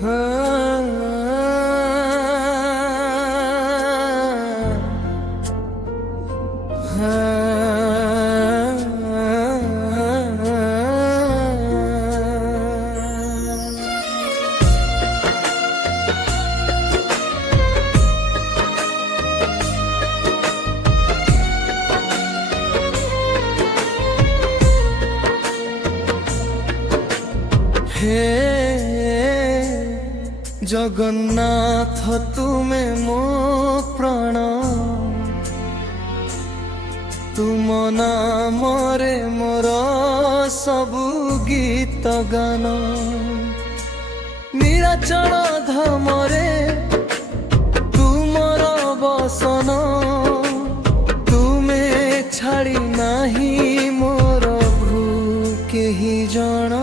হে জগন্নাথ তুমে মো প্রাণ, তুম নামরে মোর সবু গীত গান। নীଳାচଳ ধামরে তুমর বসন, তুমে ছাড়ি নাহি মোর ভ্রু কেহি জণ।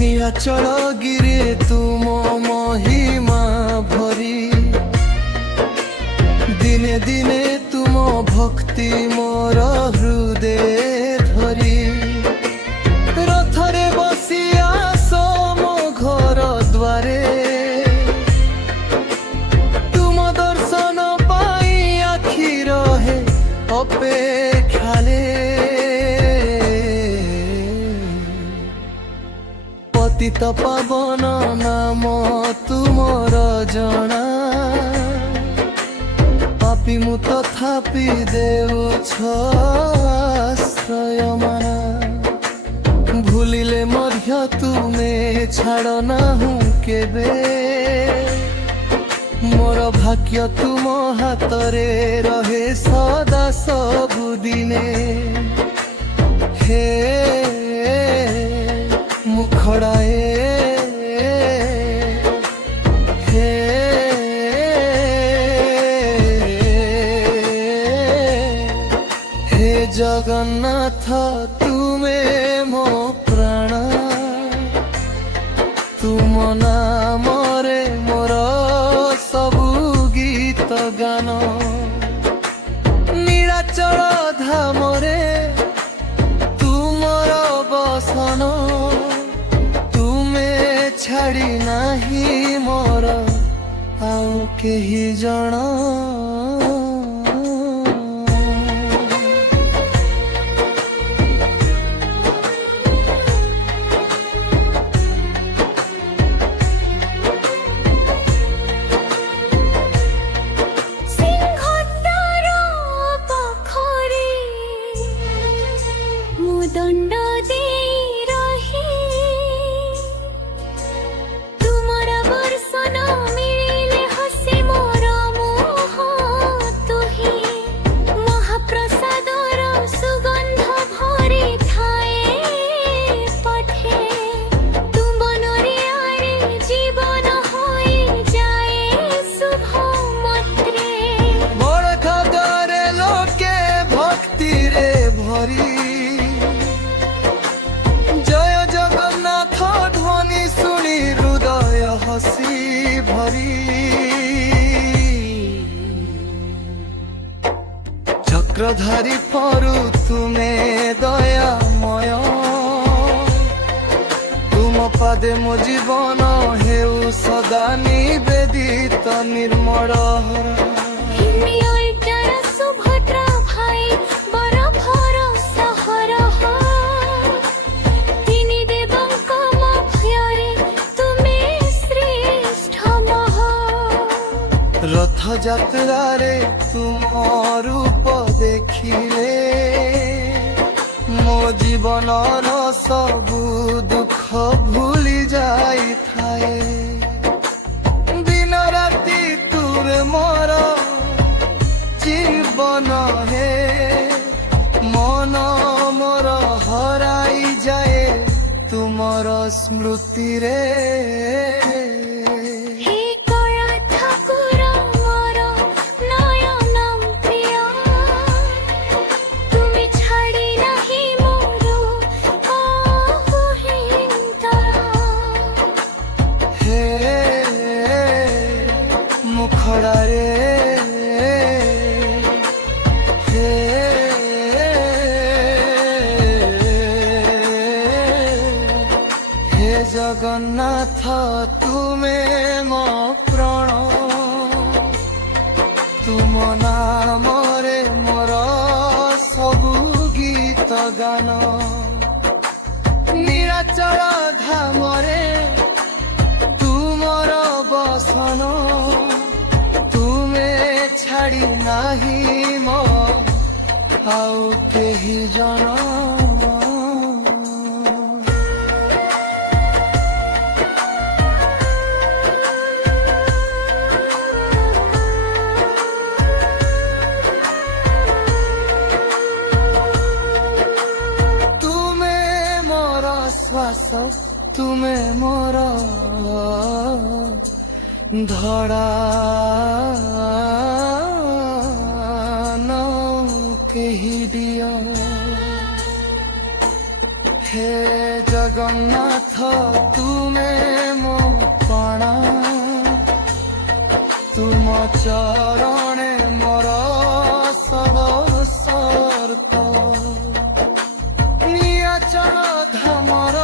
নীଳାচଳ গিরে তুম মহিমা ভরি, দিনে দিনে তুম ভক্তি মোর হৃদে ধরি। রথরে বসি আস মো ঘর দ্বারে, তুম দর্শন পাই আখি রহে অপেক্ষালে। পতিত পাবন নাম তুমর জনা, পাপি মু তথাপি দেউছ আশ্রয় মানা। ভুলিলে মধ্য তুমে ছাড় নাহু কেবে, মোর ভাগ্য তুম হাতরে রহে সদা ସବୁদিনে। হে মুখড়ায়ে হে হে জগন্নাথ তুমে মো প্রাণ, তুম নামরে মোর সবু গীত গান। নীଳାচଳ ধামরে তুমর বসন, ছাড়ি নাহি মোর আউ কেহি জণ। দণ্ড ভরি। চক্রধারী পরু তুমে দয়াময়, তুম পাদে মো জীবন হেউ সদা নিবেদিত নির্মল। রথ যাত্রারে তুম রূপ দেখিলে, মো জীবনর সবু দুঃখ ভুলি যাইথায়ে। দিন রাতি তুমে মোর জীবন হে, মন মোর হরাই যায় তুমর স্মৃতিরে। ଜଗନ୍ନାଥ ତୁମେ ମୋ ପ୍ରାଣ, ତୁମ ନାମରେ ମୋର ସବୁ ଗୀତ ଗାନ। ନିରାଚଳ ଧାମରେ ତୁମର ବସନ, ତୁମେ ଛାଡ଼ି ନାହିଁ ମୋ ଆଉ କେହି ଜଣ। ତୁମେ ମୋର ଧଡ଼ା କେହି ଦିଅ। ହେ ଜଗନ୍ନାଥ ତୁମେ ମୋ ପ୍ରାଣ, ତୁମ ଚରଣେ ମୋର ସର୍ବ। ନିରାଚଳ ଧାମର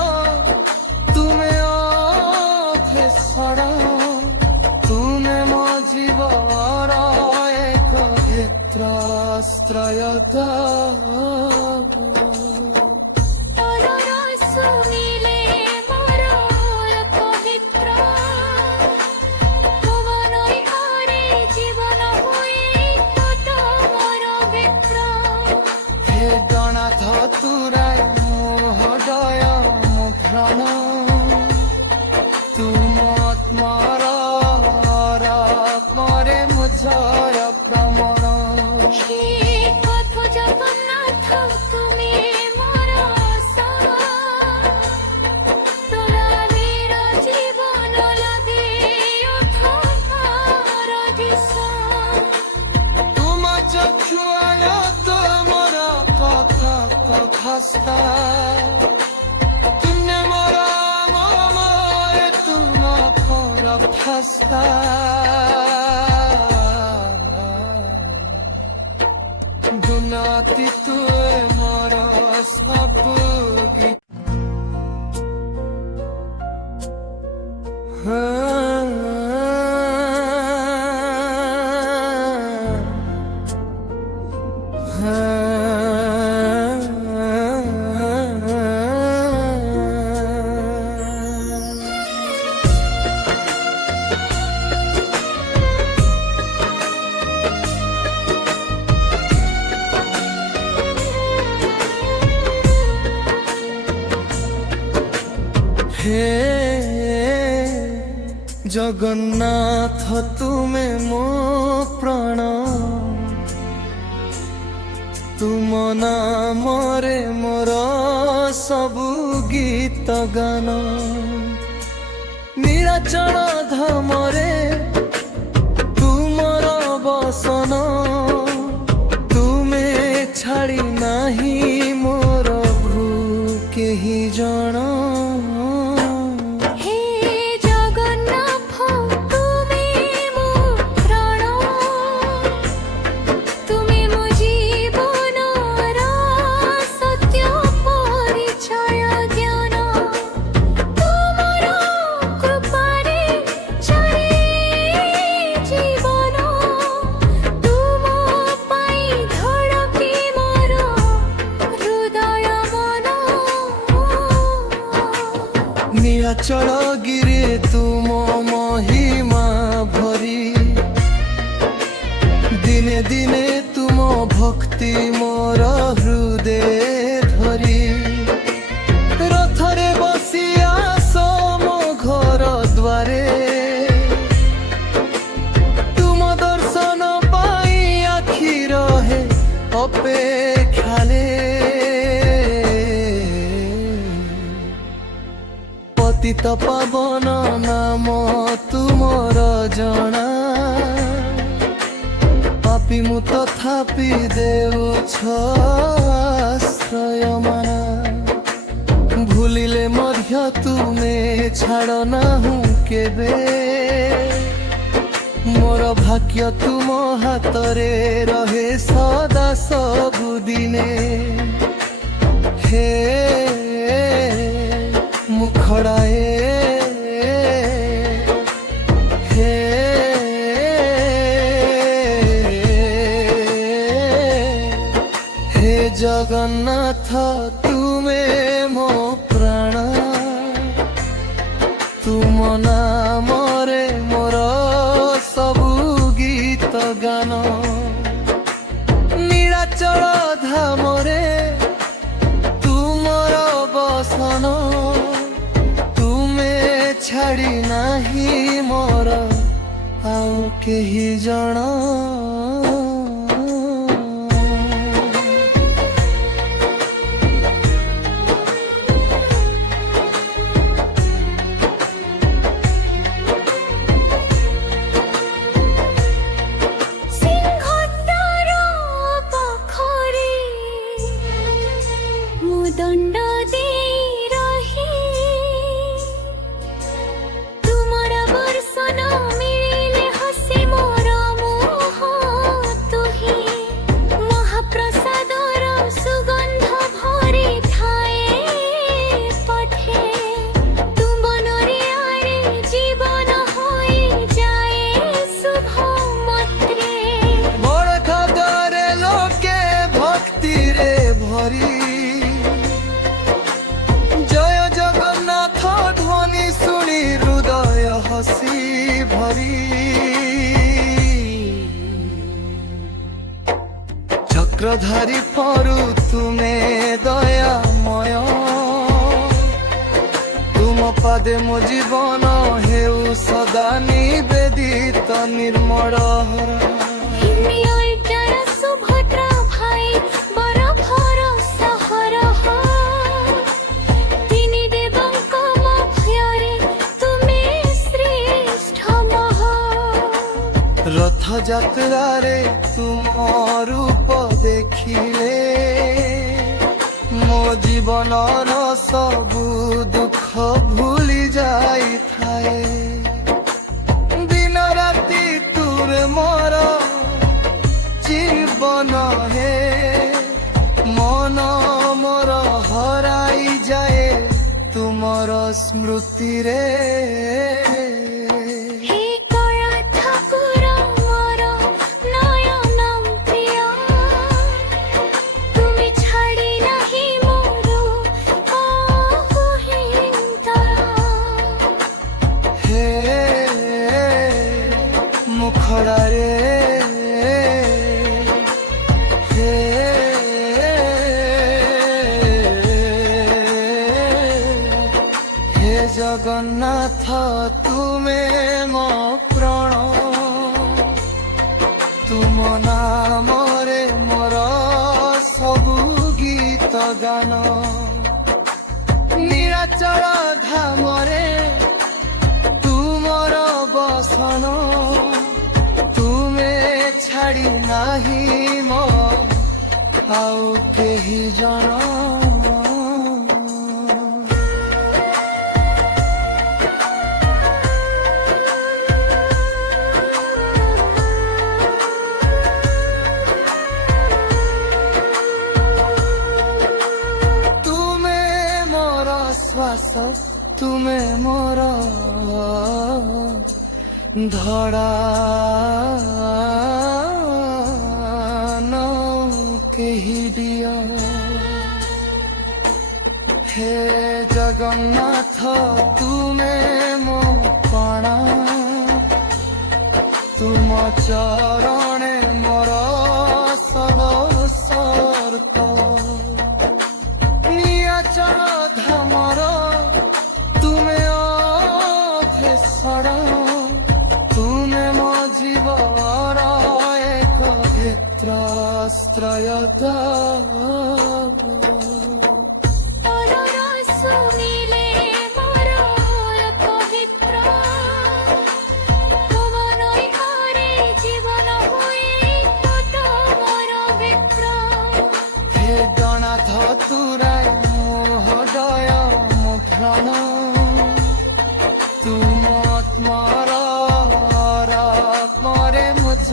ତୁମେ ମୋ ଜୀବର ଏକ କ୍ଷେତ୍ରସ୍ତ୍ରୟତ। হে গণাথ তুরাই ମୋ ହୃଦୟ ମୋ ପ୍ରାଣ, ତୁମାତ୍ମାର ପରେ ମୁଝର ପ୍ରମଣ। ଜଗନ୍ନାଥ ତୁମେ ମୋର ଆଶା, ତୋର ଜୀବନ ଲାଗେ ଅଥକାର ଦିଶା। ତୁମ ଚକ୍ଷୁଆଳ ତୁମର କଥା କଥାସ୍ଥା, ତୁମେ ମୋର ମମରେ ତୁମ ପର ଫସ୍ତା। ଗୁଣାତି ତୁମେ ମୋର ସବୁ ଗୀତ। হে জগন্নাথ তুমে ମୋ ପ୍ରାଣ, ତୁମ ନାମରେ ମୋର ସବୁ ଗୀତ ଗାନ। ନିରାଚଳ ଧାମରେ ତୁମର ବସନ, ତୁମେ ଛାଡ଼ି ନାହିଁ ମୋର ଭୃ କେହି ଜଣ। ନିରାଚଳ ଗିରି ତୁମ ମହିମା ଭରି, ଦିନେ ଦିନେ ତୁମ ଭକ୍ତି ମୋର ହୃଦେ ଧରି। ରଥରେ ବସି ଆସ ମୋ ଘର ଦ୍ୱାରେ, ତୁମ ଦର୍ଶନ ପାଇଁ ଆଖି ରହେ ଅପେକ୍ଷାରେ। ପତିତ ପାବନ ନାମ ତୁମର ଜଣା, ପାପି ମୁଁ ତଥାପି ଦେଉଛ ଆଶ୍ରୟ ମାନା। ଭୁଲିଲେ ମଧ୍ୟ ତୁମେ ଛାଡ଼ ନାହୁଁ କେବେ, ମୋର ଭାଗ୍ୟ ତୁମ ହାତରେ ରହେ ସଦା ସବୁଦିନେ। ହେ ମୁଖଡ଼ାଏ ତୁମେ ଛାଡ଼ି ନାହିଁ ମୋର ଆଉ କେହି ଜଣ। ସିଂହଦ୍ୱାର ପାଖରେ ମୁଁ ଦଣ୍ଡ ଦେଇ ରହି ତୁମର ବର୍ଷନ ମିଳିଲେ ହସି ମୋର ମୁହଁ ତୁହି ମହାପ୍ରସାଦର ସୁଗନ୍ଧ ଭରି ଥାଏ ପଠେ ତୁମ୍ବନରେ ଆରେ ଜୀବନ ହୋଇଯାଏ ଶୁଭ ମତ୍ରେ। ବଡ଼ ଖବରରେ ଲୋକେ ଭକ୍ତିରେ ଭରି ଜୟ ଜଗନ୍ନାଥ ଧ୍ୱନି ଶୁଣି ହୃଦୟ ହସି ଭରି। ଚକ୍ରଧାରୀ ପରୁ ତୁମେ ଦୟାମୟ, ତୁମ ପାଦେ ମୋ ଜୀବନ ହେଉ ସଦା ନିବେଦିତ ନିର୍ମଳ ହର। ହିମିୟଳଟାର ସୁଭଦ୍ରା ଭାଇ ବର ଭରସା ହରହ ତିନି ଦେବଙ୍କ ମଧ୍ୟରେ ତୁମେ ଶ୍ରେଷ୍ଠ ମହ। ରଥଯାତ୍ରାରେ ତୁମ ରୂପ ଦେଖିଲେ ମୋ ଜୀବନର ସବୁ ଦୁଃଖ ଭୁଲି ଯାଇଥାଏ। ଦିନ ରାତି ତୁରେ ମୋର ଜୀବନ ହେ, ମନ ମୋର ହରାଇ ଯାଏ ତୁମର ସ୍ମୃତିରେ। ହେ କଳା ଠାକୁର ମୋର ନୟନ ପ୍ରିୟ, ତୁମେ ଛାଡ଼ି ନାହିଁ ମୋର ଅହିଂତର। ହେ ମୁଖଡ଼ାରେ ହେ ହେ ଜଗନ୍ନାଥ ତୁମେ ମୋ ପ୍ରାଣ, ତୁମ ନାମରେ ମୋର ସବୁ ଗୀତ ଗାନ। ନୀଳାଚଳ ଧାମରେ ତୁମର ବସନ, ତୁମେ ଛାଡ଼ି ନାହିଁ ମୋ ଆଉ କେହି ଜଣ। ତୁମେ ମୋର ଶ୍ୱାସ, ତୁମେ ମୋର ଧଡ଼ା କେହି ଦିଅ। ହେ ଜଗନ୍ନାଥ ତୁମେ ମୋ ପଣା, ତୁମ ଚରଣେ ମୋର ସର୍ପ। ନୀଳାଚଳ ଧାମର ତୁମେ ଅଭେଷଣ, ତୁମେ ମୋ ଜୀବର ଏକ କ୍ଷେତ୍ରାଶ୍ରୟତ। ତୋର ଶୁଣିଲେ ମୋର ପବିତ୍ର, ତୁମ ନୟନରେ ଜୀବନ ହୋଇ ତୋଟ ମୋର ବିପ୍ର। ହେ ଗଣାଥ ତୁରାଏ ମୋ ହୃଦୟ ମୋ ପ୍ରାଣ, ତୁମ ଆତ୍ମା